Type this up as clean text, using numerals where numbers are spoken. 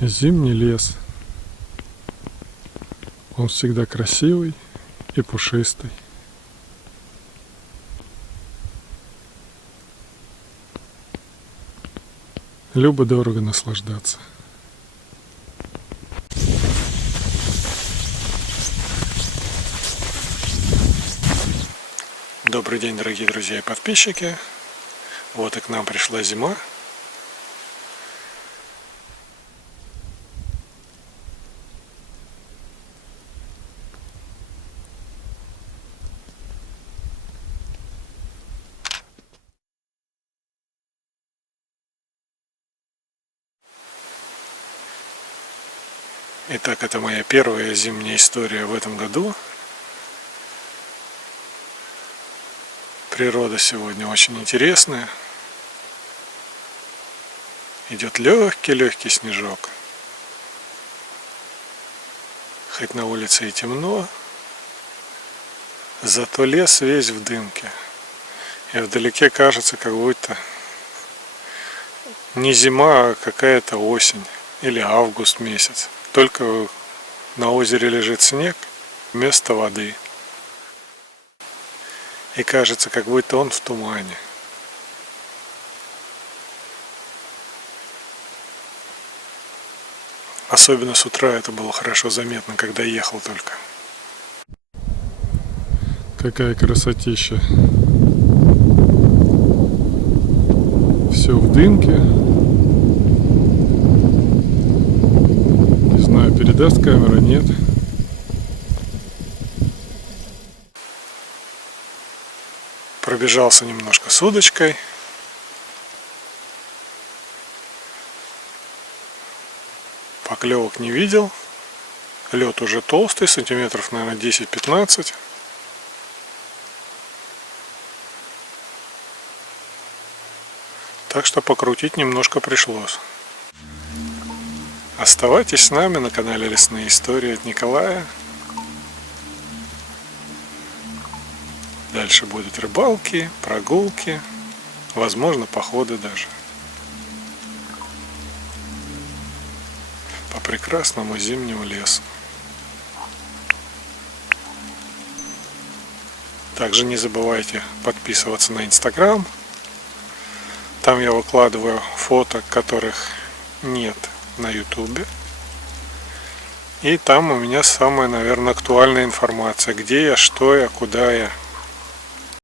Зимний лес. Он всегда красивый и пушистый. Любо-дорого наслаждаться. Добрый день, дорогие друзья и подписчики. Вот и к нам пришла зима. Итак, это моя первая зимняя история в этом году. Природа сегодня очень интересная. Идет легкий снежок. Хоть на улице и темно, зато лес весь в дымке. И вдалеке кажется, как будто не зима, а какая-то осень или август месяц. Только на озере лежит снег вместо воды. И кажется, как будто он в тумане. Особенно с утра это было хорошо заметно, когда ехал только. Какая красотища. Все в дымке. Не знаю, передаст камера, нет. Пробежался немножко с удочкой. Поклевок не видел. Лед уже толстый, сантиметров, наверное, 10-15. Так что покрутить немножко пришлось. Оставайтесь с нами на канале Лесные истории от Николая. Дальше будут рыбалки, прогулки, возможно, походы даже. По прекрасному зимнему лесу. Также не забывайте подписываться на Инстаграм. Там я выкладываю фото, которых нет на Ютубе. И там у меня самая, наверное, актуальная информация. Где я, что я, куда я.